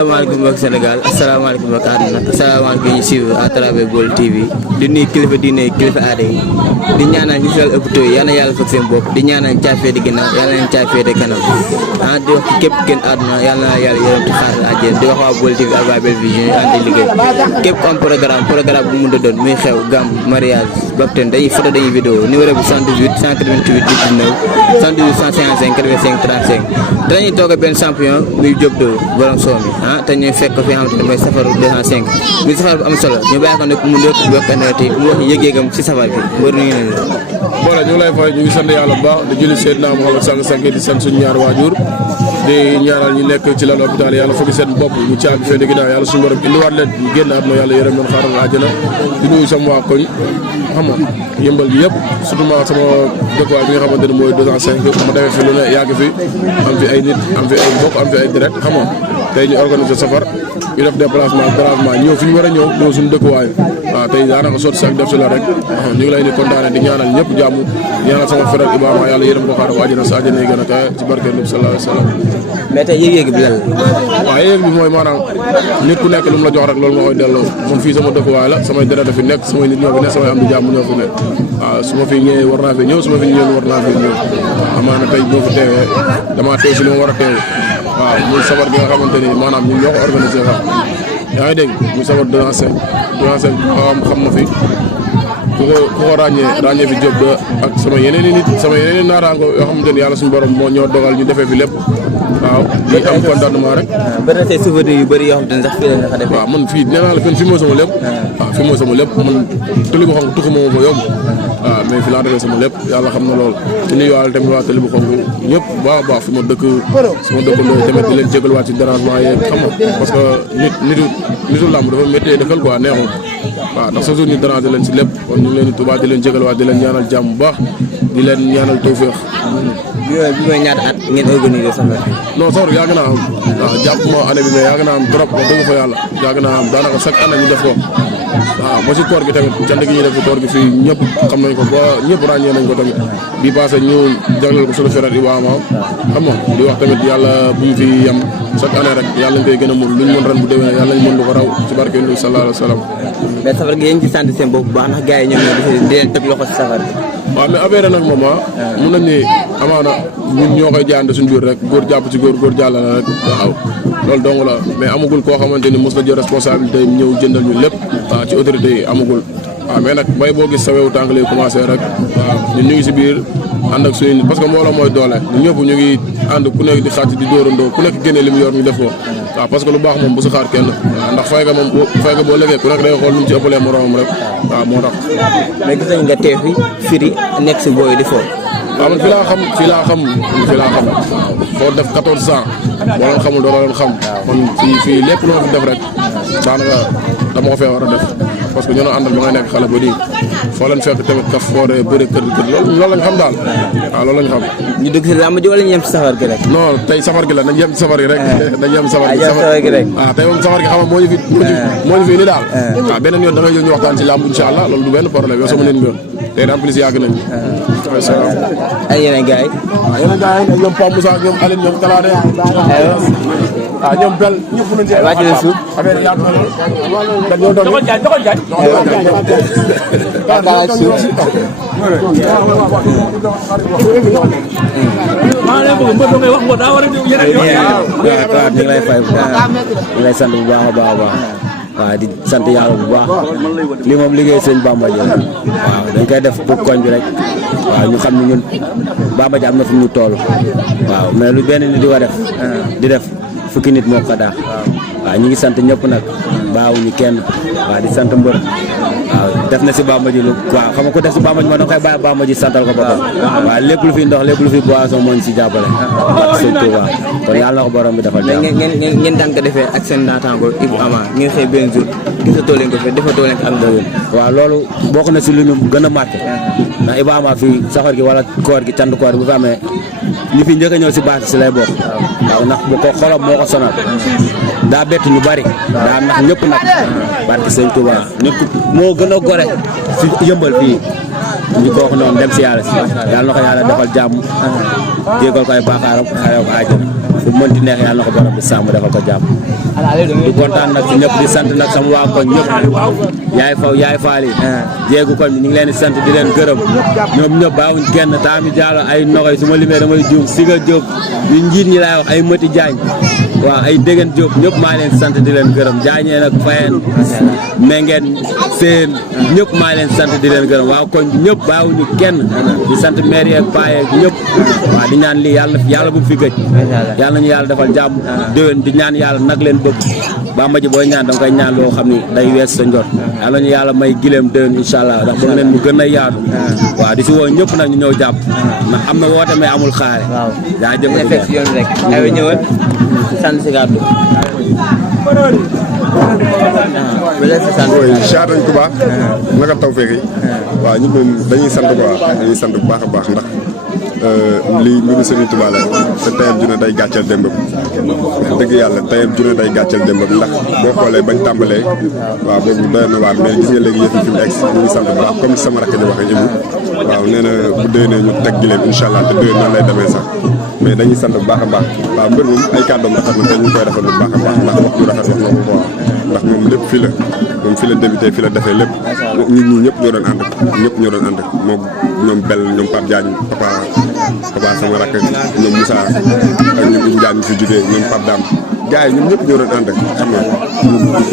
asalaamaaleykum mbokk Sénégal asalaamaaleykum mbokk àdduna asalaamaaleykum ñu suivre à travers Baol TV di nuyu kilifa diine kilifa aada yi di ñaanal ñu si hôpitaux yi yal na yàlla fekk seen bopp di ñaanal caafee di ginnaaw yal na leen caafee di kanam di wax képp kenn àdduna yal na yàlla yërëm ci xaar àjjana di wax waa Baol TV ak waa Baol Vision ñu ànd liggéey képp ku am programme bu mu mën a doon muy xew gàmm mariage baptême dañuy photo dañuy vidéo numéro bi 78 188 19 78 155 85 35 danañuy toog benn champion muy Diop Do borom soo mi te ñuy fekk fi nga xamante ne mooy safaru 205 muy safar bu am solo ñu bàyyi ko nag mu ndóot bokk anati mu wax yëg-yëgam si safar bi mbër nuyu nañ la voilà ñu ngi lay fay ñu ngi sant yàlla bu baax di julli Seydina Muhammad sang di sant suñu ñaari waajur di ñaanal ñu nekk ci lal hôpital yàlla fokki seen bopp ñu caabi fee ginnaaw yàlla suñu borom indiwaat leen ñu génn àdduna yàlla yërëm leen xaaral àjjana di nuyu sama waa koñ xam nga yëmbal bi yëpp surtout ma sama dëkkuwaay bi nga xamante ne mooy 205 ma defee fi lu ne yàgg fi am fi ay nit am fi ay mbokk am fi ay direct xam nga tey ñu organiser safar ñu def déplacement ñëw fi ñu war a ñëw suñu dëkkuwaay waaw tey daanaka sotti si ak def si la rek ñu ngi lay ni kontaane di ñaanal ñëpp jàmm ñaanal sama frère Ibrahima yàlla yërëm ko xaaral àjjana sa àjjana yi gën a kawe ci barke Nabi sallallahu alayhi wa sallam mais tey yëg-yëg bi lan la waaw yëg-yëg bi mooy maanaam nit ku nekk lu mu la jox rek loolu nga koy delloo moom fii sama dëkkuwaay la samay deret fi nekk samay nit ñoo fi nekk samay am di jàmm ñoo fi nekk waaw su ma fi ñëwee war naa fi ñëw su ma fi ñëwee war naa fi ñëw amaana tey boo fi teewee damaa teew si li ma war a teew waaw muy sabar gi nga xamante ni maanaam ñun ñoo ko organisé sax yaa ngi dégg muy sabar 205 xam na fi ku ko ràññee fi Diop ba ak sama yeneen i nit sama yeneen i naataango yoo xamante ni yàlla suñu borom moo ñoo dogal ñu defee fi lépp waaw di am contentement rek. bëri na say souvenirs yu bëri yoo xamante ne sax fii la nga ko defee. waaw man fii nee naa la fii mooy sama lépp. waaw fii mooy sama lépp man tëli bu xonk tuxuma ma ko yomb. waaw mais fii laa defee sama lépp yàlla xam na lool di nuyuwaale tamit waa tëli bu xonk ñëpp baax a baax fi ma dëkk sama dëkkandoo tamit di leen jégaluwaat ci dérangement yeeg xam nga parce que nitu làmb dafa méttee dëkkal quoi neexul waaw ndax sa jour ñu déranger leen si lépp kon ñu ngi leen di tubaab di leen jégaluwaat di leen ñaanal jàmm bu baax di leen ñaanal tawféex. bi mooy ñaata at ngeen organiser safar bi. non safar yàgg naa am waaw jàpp ma année bi mais yàgg naa am trop wax dëgg fa yàlla yàgg naa am daanaka chaque année ñu def ko waaw ba si koor gi tamit cant gi ñuy def si koor gi fii ñëpp xam nañ ko ba ñëpp ràññee nañ ko tamit bii passé ñu jagleel ko suñu frère Ibrahima xam nga di wax tamit yàlla bu ñu fi yem chaque année rek yàlla ñu koy gën a mën lu ñu mën ren bu déwénee yàlla ñu mën lu ko raw ci barke Nabi sallallahu alayhi wa sallam. mais safar gi yéen ci sant seen bopp bu baax ndax gars yi ñoom ñoo di leen teg loxo si safar bi. waaw mais affaire nag moom mun nañ ni amaana ñun ñoo koy jaayante suñu biir rek góor jàpp ci góor jàllale rek waaw loolu dong la mais amagul koo xamante ni mos na jël responsabilité ñëw jëndal ñu lépp waaw ci autorité yi amagul waaw mais nag bay boo gis sa wewu tànk lay commencé rek waaw ñun ñu ngi si biir ànd ak suñu parce que mbooloo mooy doole ñun ñëpp ñu ngi ànd ku nekk di xàcc di dóorandoo ku nekk génne li mu yor ñu def ko waaw parce que lu baax moom bu si xaar kenn waaw ndax fay ga boo légee ku nekk day xool lu mu ci ëppalee moroomam rek waaw moo tax. mais gis nañ nga tee fi firi nekk si booy di foofu. waaw man fii laa xam foo def 14 ans boo leen xamul doo leen xam man fii lépp lu ma fi def rek daanaka dama ko fee war a def parce que ñoo doon àndal ba ngay nekk xale ba nii foo leen fekk tamit kaf fooree bëre kër loolu lañ xam daal waaw loolu lañ xam. ñu dugg si làmb ji wala ñu yem si safar gi rek. non tey safar gi la nañ yem si safar gi rek. nañ yem si safar gi rek. waaw tey moom safar gi xam nga moo ñu fi ni daal. waaw beneen yoon da ngay jël ñu waxtaan ci làmb incha allah loolu du benn problème yow sama nit nga tey en plus yàgg nañ. waaw salaam. ay yeneen gars yi. waaw yeneen gars yi ñoom Pape Moussa ñoom Aline ñoom Talaade. waaw ñoom Bel ñëpp nañ cee. wàcc na suuf. affaire yi yaatu na lool. doxal jaay. maa ngi lay bëgg mbër ngay wax mbër daa war a ñëw yeneen yoon. waaw ñu ngi lay fay bu baax ñu ngi lay sant bu baax a baax a baax waaw di sant yàlla bu baax lii moom liggéey sëñ Bamba Dia waaw dañ koy def pour koñ bi rek waaw ñu xam ne ñun Bamba Dia am na fu ñu toll waaw mais lu benn nit di ko def di def fukki nit moo ko daax waaw ñu ngi sant ñëpp nag baawuñu kenn waaw di sant mbër waaw def na si Bamba Dia lu waaw xam nga ko def si Bamba Dia moo da nga koy bàyyi Bamba Dia santal ko boppam waaw lépp lu fi ndox lépp lu fi boisson moo ñu si jàppale ak sëñ Touba kon yàlla na ko borom bi defal jàmm. ngeen daan ko defee ak seen naataango Ibou Ama ngeen xëy benn jour gisatoo leen ko fi defatoo leen ko ak ndawin. waaw loolu bokk na si lu ñu gën a marqué ndax Ibou Ama fii safar gi wala koor gi cant koor bu fi amee ñi fi njëkk a ñëw si base si lay bokk waaw ndax bu ko xolam moo ko sonal daa bett ñu bari daa nax ñëpp nag barke sëñ Touba nit ku moo gën a gore gore si yëmbal fii ñu ko wax noonu dem si yàlla si yàlla na ko yàlla defal jàmm jégal ko ay bàkkaaram xayoo ko àjjana fu mënti neex yàlla na ko borom bi sàmm defal ko jàmm di kontaan nag si ñëpp di sant nag sama waa koñ ñëpp yaay faal yi jéegu koñ bi ñu ngi leen di sant di leen gërëm ñoom ñëpp baawuñ kenn taami jaalo ay noxoy su ma limee damay juum Siga Diop ñu njiit ñi laay wax ay Mati Diagne waaw ay Déggen Diop ñëpp maa leen sant di leen gërëm jaañee nag Fayeen Mengeen Seen ñëpp maa leen sant di leen gërëm waaw koñ bi ñëpp baawuñu kenn di sant maire yeeg paa yeeg ñëpp waaw di ñaan lii yàlla bu fi gëj yàlla nañu yàlla defal jàmm déwén di ñaan yàlla nag leen bëgg Bamba ji booy ñaan danga koy ñaan loo xam ni day wees sa njot yàlla nañu yàlla may gileem déwén incha allah ndax bëgg leen mu gën a yaatu waaw di si woo ñëpp nag ñu ñëw jàpp ndax am na woote mais amul xaare yaa jëm rek ay ñëwal sant si gàddu oui Cheikh nañ ko baax naka taw feex yi waaw ñu moom dañuy sant quoi dañuy sant bu baax a baax ndax lii mbiru Serigne Touba la te tayam ju ne day gàccal démbam dëgg yàlla tayam ju ne day gàccal démbam ndax boo xoolee bañ tàmbalee waaw boobu doy na waar mais gis nga léegi yëf yi fi mu egg ñu ngi sant bu baax comme sama rakk ji waxee Ibou waaw nee na bu déwénee ñu teg gileem incha allah te déwén noonu lay demee sax mais dañuy sant bu baax a baax waaw mbir moom ay kàddoom rafet na te ñu ngi koy rafetlu bu baax a baax ndax wax ju rafet wax na ko quoi ndax moom lépp fii la moom fii la débuté fii la defee lépp nit ñi ñëpp ñoo doon ànd moom ñoom Bel ñoom Pape Diagne papa sama rakk ñoom Moussa ak ñoom Ibou Diagne fi jógee ñoom Pape Dame gars yi ñoom ñëpp ñoo doon ànd xam nga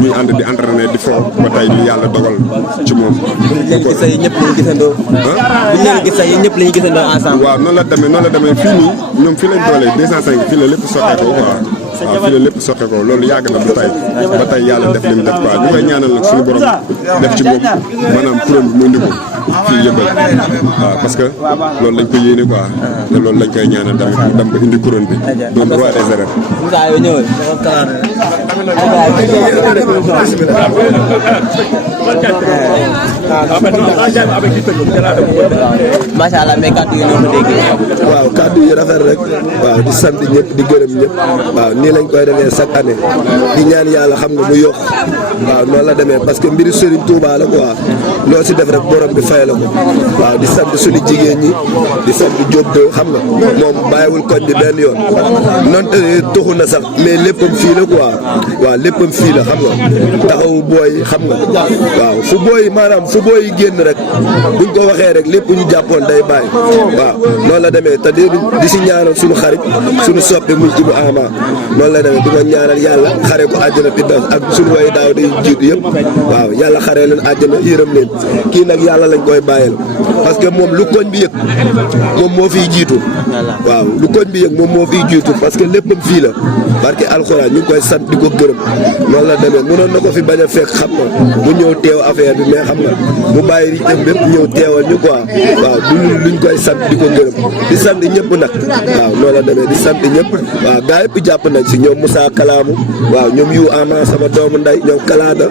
ñuy ànd di entraîné di fo ba tey li yàlla dogal ci moom. buñ leen gis ñëpp la ñu gisandoo. buñ leen gis ñëpp la ñu gisandoo ensemble. waaw noonu la demee fii nii ñoom fii lañ doole 205 fii la lépp soxeekoo quoi. waaw fii la lépp soxeekoo loolu yàgg na ba tey yàlla def li mu def quoi ñu koy ñaanal nag suñu borom def ci moom maanaam kuréel bi mu indi ko fii yëmbal waaw parce que loolu lañ ko yéene quoi te loolu lañ koy ñaanal tamit mu dem ba indi kuréel bi doon roi des arènes. macha allah mais kàddu yi ñoo ko déggee. waaw kàddu yi rafet rek waaw di sant ñëpp di gërëm ñëpp waaw nii lañ koy defee chaque année di ñaan yàlla xam nga mu yokk waaw noonu la demee parce que mbiri Serigne Touba la quoi loo si def rek borom bi fay la ko waaw di sant suñu jigéen ñi di sant Diop de xam nga moom bàyyiwul koñ bi benn yoon noonu tuxu na sax mais léppam fii la quoi waaw léppam fii la xam nga taxawu booy xam nga waaw fu booy maanaam fu booy génn rek buñ ko waxee rek lépp ñu jàppoon day bàyyi waaw noonu la demee te di si ñaanal suñu xarit suñu soppe muy Ibou Ama noonu la demee di ko ñaanal yàlla xare ko àjjana Firdaws ak suñu way daaw day jiitu yëpp waaw yàlla xaree leen àjjana yërëm leen kii nag yàlla lañ koy bàyyil parce que moom lu koñ bi yëg moom moo fiy jiitu waaw lu koñ bi yëg moom moo fiy jiitu parce que léppam fii la barke alxuraan ñu ngi koy sant di ko gërëm noonu la demee mënoon na ko fi bañ a fekk xam nga mu ñëw teew affaire bi mais xam nga mu bàyyi ritam bépp ñëw teewal ñu quoi waaw du luñ koy sant di ko gërëm di sant ñëpp nag waaw noonu la demee di sant ñëpp waaw gaa yëpp jàpp nañ si ñoom Moussa Kalaamu waaw ñoom yu ama sama doomu nday ñoom Kalada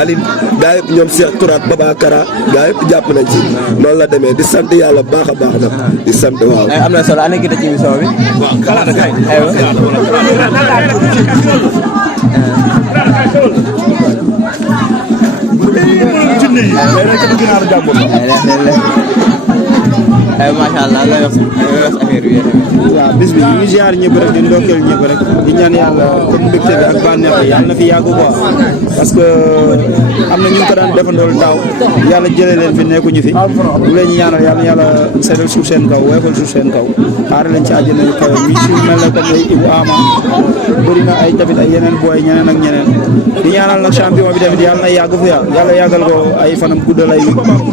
Aline gaa yëpp ñoom Cheikh Tourat Babakara gaa yëpp jàpp nañ si noonu la demee di sant yàlla baax a baax nag di sant waaw. am na solo ana kita ci émission bi. waaw Kalada kay. aywa. macha allah lay wax affaire bi. waaw bis bi ñu ngi ziar ñëpp rek di ndokkeel ñëpp rek di ñaan yàlla comme mbégte bi ak bànneex yi yàlla na fi yàgg quoi parce que am na ñu ko daan defandool daaw yàlla jëlee leen fi nekkuñu fi ñu leen ñu ñaanal yàlla yàlla seetal suuf seen kaw weefal suuf seen kaw xaaral leen ci àjjana yu kaw ñi ci mel ne comme ay Ibou Ama bëri na ay tamit ay yeneen booy ñeneen ak ñeneen di ñaanal nag champion bi tamit yàlla na yàgg fu yàlla yàggal ko ay fanam guddal ay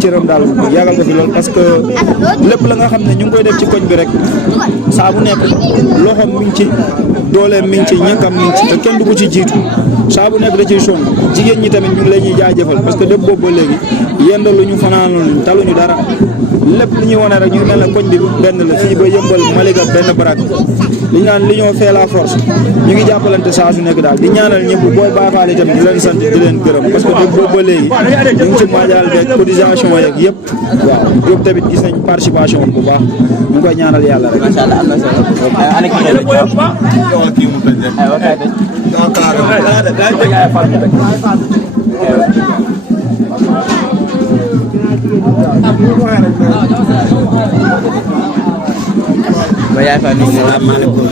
cëram daal yàggal ko fi lool parce que lépp la nga xam ne ñu ngi koy def ci koñ bi rek saa bu nekk loxoom mi ngi ci dooleem mi ngi ci ñàkkam mi ngi ci te kenn du ko ci jiitu saa bu nekk da ciy sonn jigéen ñi tamit ñu ngi la ñuy jaajëfal parce que lépp boobu ba léegi yendaluñu fanaanaluñu taluñu dara lépp lu ñuy wane rek ñu mel ne koñ bi benn la fii ba yëmbal Malika benn barak li ñu naan li ñoo fait la force ñu ngi jàppalante saa su nekk daal di ñaanal ñëpp booy baaxaale tamit di leen sant di leen gërëm parce que boobu ba léegi ñu ngi ci majaal beeg cotisation yeeg yëpp waaw yëpp tamit gis nañ participation bu baax ñu ngi koy ñaanal yàlla rek. macha allah am na solo. ana ki ngeen di jox. aywa kay de. ba yaay fa ni salaamaaleykum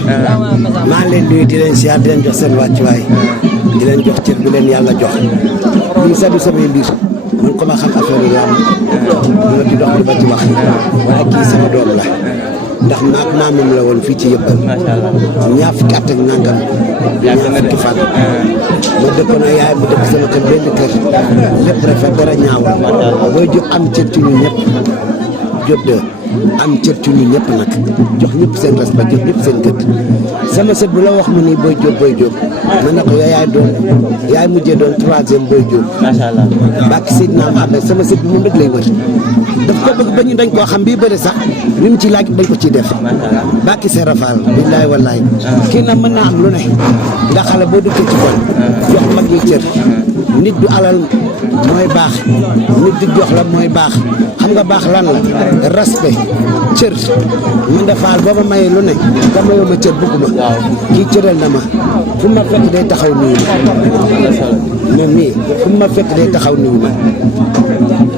maa leen nuyu di leen siyaar di leen jox seen wàccuwaay di leen jox cër bi leen yàlla jox lii sax du samay mbir man ko ma xam affaire yi làmb dina di dox di ba ci wax waaye kii sama doom la ndax maag maamam la woon fii ci Yëppal ñaar fukki at ak nangam ñaar fukki fan ma dëkkoon ak yaay mu dëkk sama kër benn kër lépp rafet dara ñaawul booy jóg am cër ci ñun ñëpp jóg de am cër ci ñun ñëpp nag jox ñëpp seen respect jox ñëpp seen gëdd sama sët bu la wax mu ni Boy Diop man na ko yaay mujjee doon 3e Boy Diop macha allah bàkki Seydina Muhammad sama sët bi moom rek lay wër daf ko bëgg ba ñu dañ koo xam bii bëri sax li mu ci laaj dañ ko ciy def bàkki Serafal billaay wallaay kii nag mën naa am lu ne ndax xale boo dëkkee ci kon jox mag ñi cër nit du alal mooy baax nit di jox la mooy baax xam nga baax lan la respect cër man de Fall booba mayee lu ne nga mayoo ma cër bëgguma kii cëral na ma fu ma fekk day taxaw nuyu ma moom mii fu ma fekk day taxaw nuyu ma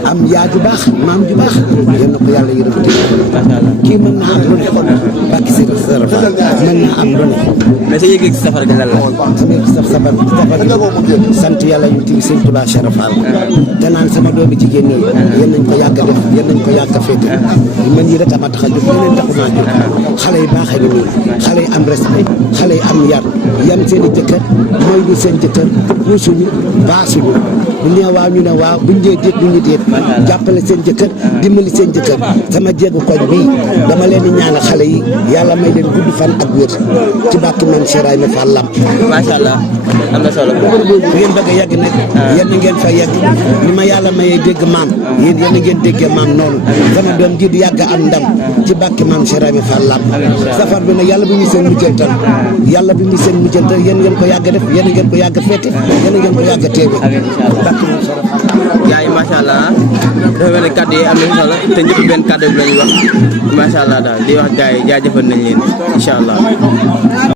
am yaa ju baax maam ju baax yal na ko yàlla yërëm kii mën naa am lu ne bàkki si safar mën naa am lu ne mais sa yëg-yëg si safar gi lan la sama yëg safar sant yàlla yu ti sëñ Tuubaa Cheikh Fall te naan sama doomi jigéen ñi yéen nañ ko yàgg a def yéen nañ ko yàgg a féete man yi rek ama tax a jóg leneen taxumaa jóg xale yi baaxee ni nii xale yi am respect xale yi am yar yam seen i jëkkër mooy ñu seen jëkkër puusuñu baasuñu bu ñu waaw ñu ne waaw buñ dee déet ñu déet jàppale seen jëkkër dimbali seen jëkkër sama jéegu koñ bii dama leen di ñaanal xale yi yàlla may leen gudd fan ak wér ci bàkki man Seraay ma fa lam macha allah am na solo ngeen bëgg a yegg nag yéen ngeen fa yegg ni ma yàlla mayee dégg maam yéen ngeen déggee maam noonu sama doom ji du yàgg am ndam ci bàkki man Seraay ma fa lam safar bi nag yàlla bu ñu seen mujjantal yàlla bu ñu seen mujjantal yéen ngeen ko yàgg def yéen ngeen ko yàgg fete yéen ngeen ko yàgg teewe yaay macha allah dafa mel ne kàddu yi am na solo te ñëpp benn kàddu bi la ñuy wax macha allah daal di wax gars yi jaajëfal nañ leen incha allah